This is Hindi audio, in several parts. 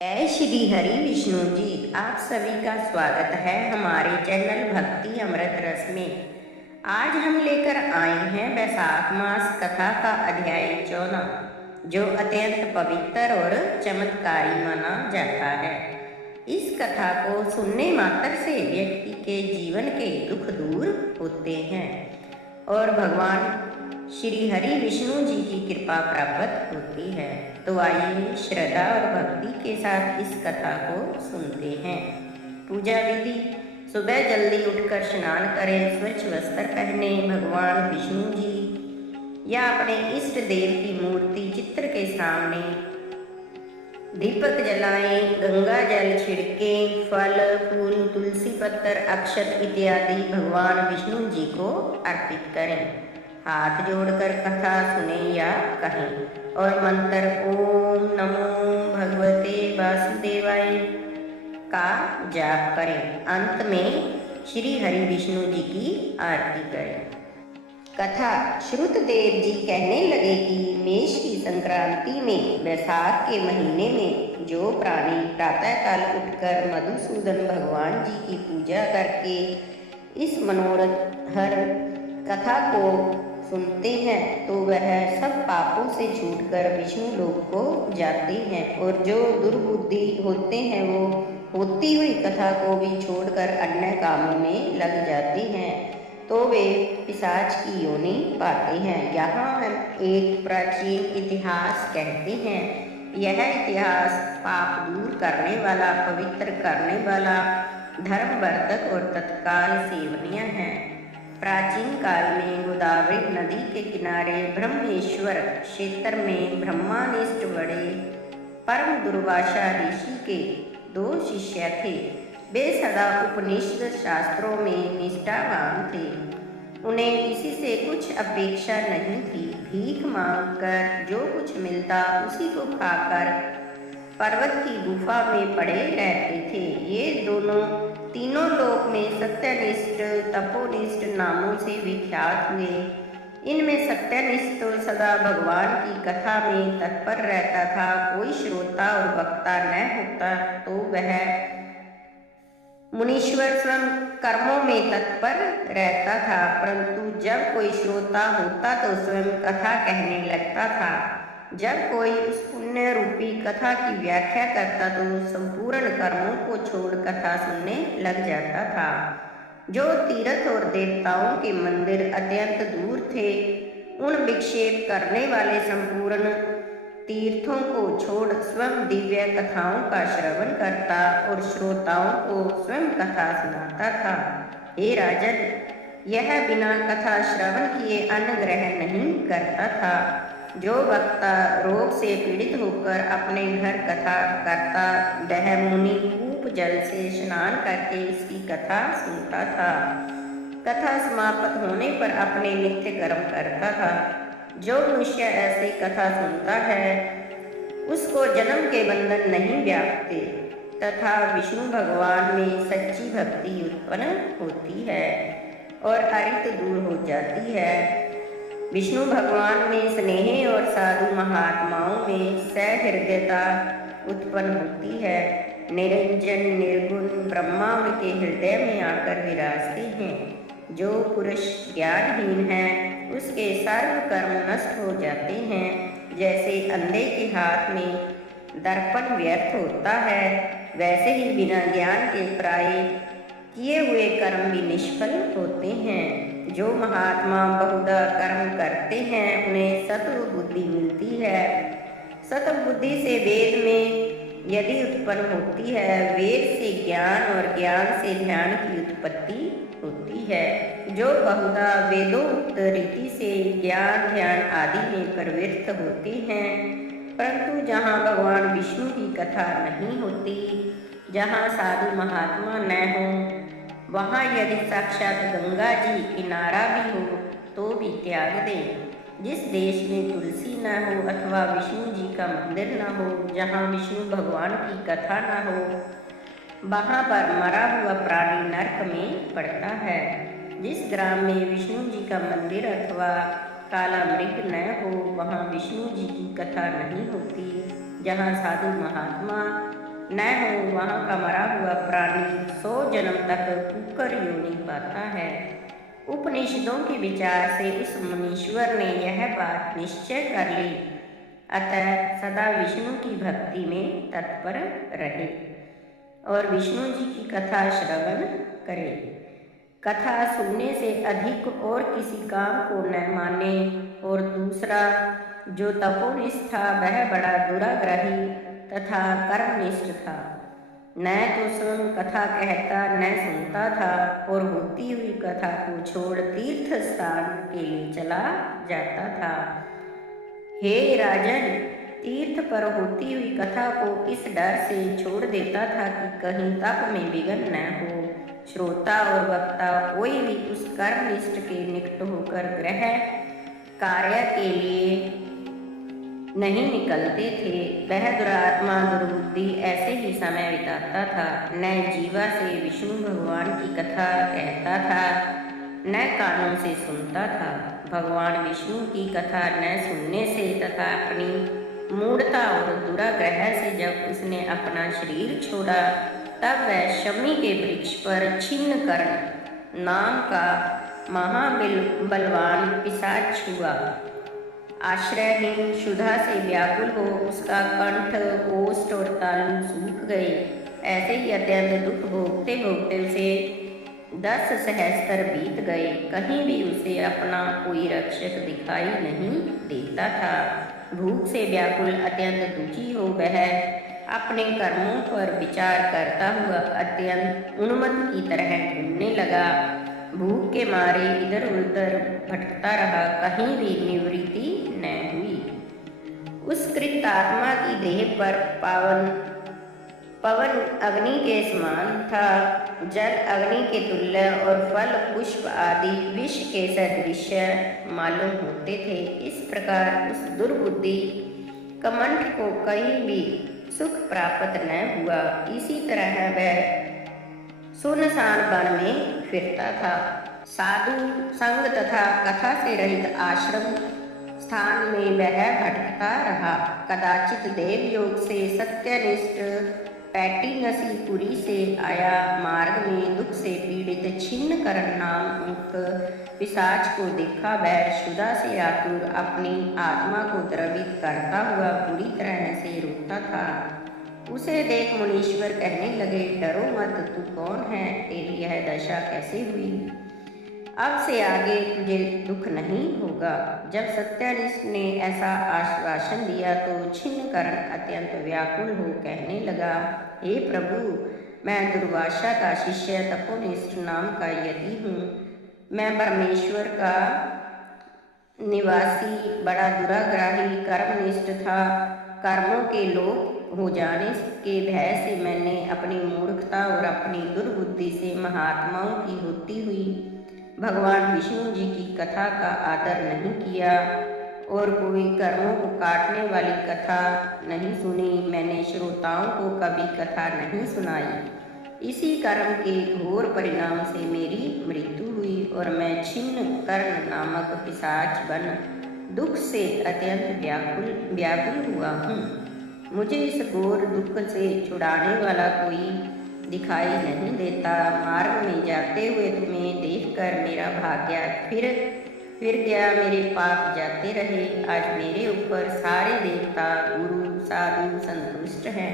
जय श्री हरि विष्णु जी। आप सभी का स्वागत है हमारे चैनल भक्ति अमृत रस में। आज हम लेकर आए हैं वैशाख मास कथा का अध्याय 14, जो अत्यंत पवित्र और चमत्कारी माना जाता है। इस कथा को सुनने मात्र से व्यक्ति के जीवन के दुख दूर होते हैं और भगवान श्री हरि विष्णु जी की कृपा प्राप्त होती है। तो आइए श्रद्धा और भक्ति के साथ इस कथा को सुनते हैं। पूजा विधि: सुबह जल्दी उठकर स्नान करें, स्वच्छ वस्त्र पहने, भगवान विष्णु जी या अपने इष्ट देव की मूर्ति चित्र के सामने दीपक जलाएं, गंगा जल छिड़के, फल फूल तुलसी पत्तर अक्षत इत्यादि भगवान विष्णु जी को अर्पित करें। हाथ जोड़कर कथा सुने या कहें और मंत्र ओम नमो भगवते वासुदेवाय का जाप करें। अंत में श्री हरि विष्णु जी की आरती करें। कथा: श्रुतदेव जी कहने लगे कि मेष की संक्रांति में वैशाख के महीने में जो प्राणी प्रातःकाल उठकर मधुसूदन भगवान जी की पूजा करके इस मनोरथ हर कथा को सुनते हैं तो वह सब पापों से छूटकर विष्णु लोक को जाते हैं, और जो दुर्बुद्धि होते हैं वो होती हुई कथा को भी छोड़कर अन्य कामों में लग जाते हैं तो वे पिशाच की योनि पाते हैं। यहाँ हम एक प्राचीन इतिहास कहते हैं। यह इतिहास पाप दूर करने वाला, पवित्र करने वाला, धर्मवर्धक और तत्काल सेवनीय है। प्राचीन काल में गोदावरी नदी के किनारे ब्रह्मेश्वर क्षेत्र में ब्रह्मानिष्ठ बड़े परम दुर्वासा ऋषि के 2 शिष्य थे। वे सदा उपनिषद शास्त्रों में निष्ठावान थे। उन्हें किसी से कुछ अपेक्षा नहीं थी। भीख मांगकर जो कुछ मिलता उसी को खाकर पर्वत की गुफा में पड़े रहते थे। ये दोनों तीनों लोक में सत्यनिष्ठ तपोनिष्ठ नामों से विख्यात हुए। इनमें सत्यनिष्ठ तो सदा भगवान की कथा में तत्पर रहता था। कोई श्रोता और वक्ता न होता तो वह मुनीश्वर स्वयं कर्मों में तत्पर रहता था, परंतु जब कोई श्रोता होता तो स्वयं कथा कहने लगता था। जब कोई उस पुण्य रूपी कथा की व्याख्या करता तो संपूर्ण कर्मों को छोड़ कथा सुनने लग जाता था। जो तीर्थ और देवताओं के मंदिर अत्यंत दूर थे, उन विक्षेप करने वाले संपूर्ण तीर्थों को छोड़ स्वयं दिव्य कथाओं का श्रवण करता और श्रोताओं को स्वयं कथा सुनाता था। हे राजन, यह बिना कथा श्रवण किए अन्न ग्रहण नहीं करता था। जो वक्ता रोग से पीड़ित होकर अपने घर कथा करता, वह मुनि कूप जल से स्नान करके इसकी कथा सुनता था। कथा समाप्त होने पर अपने नित्य कर्म करता था। जो मनुष्य ऐसे कथा सुनता है उसको जन्म के बंधन नहीं व्यापते तथा विष्णु भगवान में सच्ची भक्ति उत्पन्न होती है और अरित दूर हो जाती है। विष्णु भगवान में स्नेह और साधु महात्माओं में सहृदयता उत्पन्न होती है। निरंजन निर्गुण ब्रह्मा उनके हृदय में आकर विराजते हैं। जो पुरुष ज्ञानहीन है उसके सर्व कर्म नष्ट हो जाते हैं। जैसे अंधे के हाथ में दर्पण व्यर्थ होता है, वैसे ही बिना ज्ञान के प्राय किए हुए कर्म भी निष्फल होते हैं। जो महात्मा बहुधा कर्म करते हैं उन्हें सत्व बुद्धि मिलती है। सत्व बुद्धि से वेद में यदि उत्पन्न होती है, वेद से ज्ञान और ज्ञान से ध्यान की उत्पत्ति होती है। जो बहुधा वेदोक्त रीति से ज्ञान ध्यान आदि में प्रवृत्त होते हैं, परंतु जहाँ भगवान विष्णु की कथा नहीं होती, जहाँ साधु महात्मा न हो, वहाँ यदि साक्षात गंगा जी किनारा भी हो तो भी त्याग दें। जिस देश में तुलसी न हो अथवा विष्णु जी का मंदिर न हो, जहाँ विष्णु भगवान की कथा न हो, वहाँ पर मरा हुआ प्राणी नरक में पड़ता है। जिस ग्राम में विष्णु जी का मंदिर अथवा काला मृग न हो, वहाँ विष्णु जी की कथा नहीं होती। जहाँ साधु महात्मा न हो वहाँ का मरा हुआ प्राणी 100 जन्म तक कुकर योनि पाता है। उपनिषदों के विचार से उस मुनीश्वर ने यह बात निश्चय कर ली, अतः सदा विष्णु की भक्ति में तत्पर रहे और विष्णु जी की कथा श्रवण करे। कथा सुनने से अधिक और किसी काम को न माने। और दूसरा, जो तपोनिष्ठ था वह बड़ा दुराग्रही तथा कर्मनिष्ठ था। न तो स्वयं कथा कहता न सुनता था और होती हुई कथा को छोड़ तीर्थ स्थान के लिए चला जाता था। हे राजन, तीर्थ पर होती हुई कथा को इस डर से छोड़ देता था कि कहीं तप में विघ्न न हो। श्रोता और वक्ता कोई भी उस कर्मनिष्ठ के निकट होकर ग्रह कार्य के लिए नहीं निकलते थे। वह दुरात्मा दुर्बुद्धि ऐसे ही समय बिताता था। न जीवा से विष्णु भगवान की कथा कहता था न कानों से सुनता था। भगवान विष्णु की कथा न सुनने से तथा अपनी मूढ़ता और दुराग्रह से जब उसने अपना शरीर छोड़ा, तब वह शमी के वृक्ष पर छिन्नकर्ण नाम का महाबलवान पिशाच हुआ। आश्रयहीन क्षुधा से व्याकुल हो उसका कंठ, ओष्ठ और तालु सूख गए। ऐसे ही अत्यंत दुख भोगते भोगते उसे 10 सहस्त्र बीत गए। कहीं भी उसे अपना कोई रक्षक दिखाई नहीं देता था। भूख से व्याकुल अत्यंत दुखी हो वह अपने कर्मों पर विचार करता हुआ अत्यंत उन्मत्त की तरह घूमने लगा। भूख के मारे इधर उधर भटकता रहा, कहीं भी निवृत्ति न हुई। उस कृतात्मा की देह पर पवन अग्नि के समान था, जल अग्नि के तुल्य और फल पुष्प आदि विष के सदृश मालूम होते थे। इस प्रकार उस दुर्बुद्धि कमंठ को कहीं भी सुख प्राप्त न हुआ। इसी तरह वह सुनसान वन में फिरता था। साधु संग तथा कथा से रहित आश्रम स्थान में वह भटकता रहा। कदाचित देवयोग से सत्यनिष्ठ पैटिनसीपुरी से आया। मार्ग में दुख से पीड़ित छिन्नकर्ण नामक पिशाच को देखा। वह क्षुधा से आतुर अपनी आत्मा को द्रवित करता हुआ बुरी तरह से रोता था। उसे देख मुनीश्वर कहने लगे, डरो मत, तू कौन है? तेरी यह दशा कैसे हुई? अब से आगे तुझे दुख नहीं होगा। जब सत्यानिष्ठ ने ऐसा आश्वासन दिया तो छिन्नकर्ण अत्यंत व्याकुल हो कहने लगा, हे प्रभु, मैं दुर्वासा का शिष्य तपोनिष्ठ नाम का यति हूँ। मैं परमेश्वर का निवासी बड़ा दुराग्राही कर्मनिष्ठ था। कर्मों के लोप हो जाने के भय से मैंने अपनी मूर्खता और अपनी दुर्बुद्धि से महात्माओं की होती हुई भगवान विष्णु जी की कथा का आदर नहीं किया और कोई कर्मों को काटने वाली कथा नहीं सुनी। मैंने श्रोताओं को कभी कथा नहीं सुनाई। इसी कर्म के घोर परिणाम से मेरी मृत्यु हुई और मैं छिन्नकर्ण नामक पिशाच बन दुख से अत्यंत व्याकुल हुआ हूँ। मुझे इस घोर दुख से छुड़ाने वाला कोई दिखाई नहीं देता। मार्ग में जाते हुए तुम्हें देखकर मेरा भाग्य फिर गया। मेरे पाप जाते रहे। आज मेरे ऊपर सारे देवता, गुरु, साधु संतुष्ट हैं।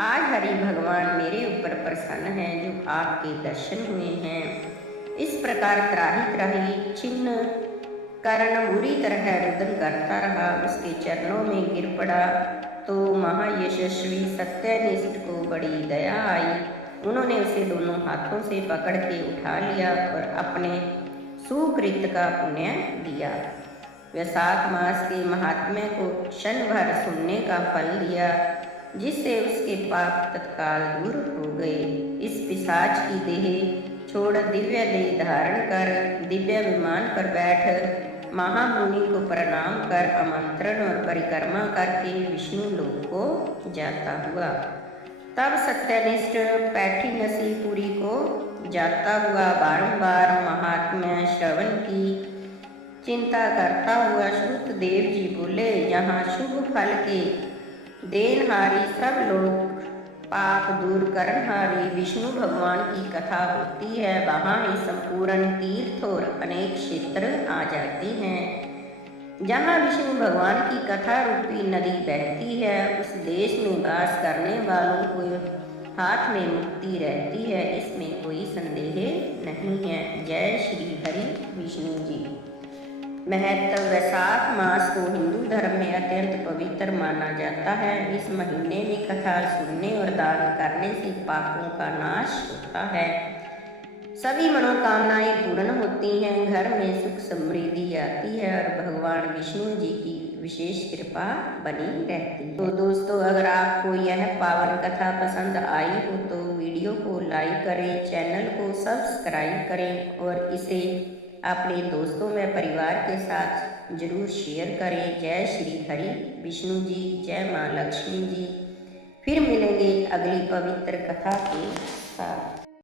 आज हरि भगवान मेरे ऊपर प्रसन्न हैं जो आपके दर्शन हुए हैं। इस प्रकार त्राही छिन्न कर्ण बुरी तरह रुदन करता रहा। उसके चरणों में गिर पड़ा तो महायशस्वी सत्यनिष्ठ को बड़ी दया आई। उन्होंने उसे दोनों हाथों से पकड़ के उठा लिया और अपने सुकृत का पुण्य दिया। वैशाख मास के महात्म्य को क्षण भर सुनने का फल दिया, जिससे उसके पाप तत्काल दूर हो गए। इस पिशाच की देह छोड़ दिव्य देह धारण कर दिव्य विमान पर बैठ महामुनि को प्रणाम कर आमंत्रण और परिक्रमा करके विष्णु लोक को जाता हुआ। तब सत्यनिष्ठ पैठिनसीपुरी को जाता हुआ बारंबार महात्म्य श्रवण की चिंता करता हुआ श्रुत देव जी बोले, यहाँ शुभ फल के देनहारी सब लोग पाप दूर करनहारे विष्णु भगवान की कथा होती है, वहाँ ही संपूर्ण तीर्थ और अनेक क्षेत्र आ जाते हैं। जहाँ विष्णु भगवान की कथा रूपी नदी बहती है, उस देश में वास करने वालों को हाथ में मुक्ति रहती है, इसमें कोई संदेह नहीं है। जय श्री हरि विष्णु जी। महत्व: वैशाख मास को हिंदू धर्म में अत्यंत पवित्र माना जाता है। इस महीने में कथा सुनने और दान करने से पापों का नाश होता है, सभी मनोकामनाएं पूर्ण होती हैं, घर में सुख समृद्धि आती है और भगवान विष्णु जी की विशेष कृपा बनी रहती है। तो दोस्तों, अगर आपको यह पावन कथा पसंद आई हो तो वीडियो को लाइक करें, चैनल को सब्सक्राइब करें और इसे अपने दोस्तों व परिवार के साथ जरूर शेयर करें। जय श्री हरि विष्णु जी, जय माँ लक्ष्मी जी। फिर मिलेंगे अगली पवित्र कथा के साथ।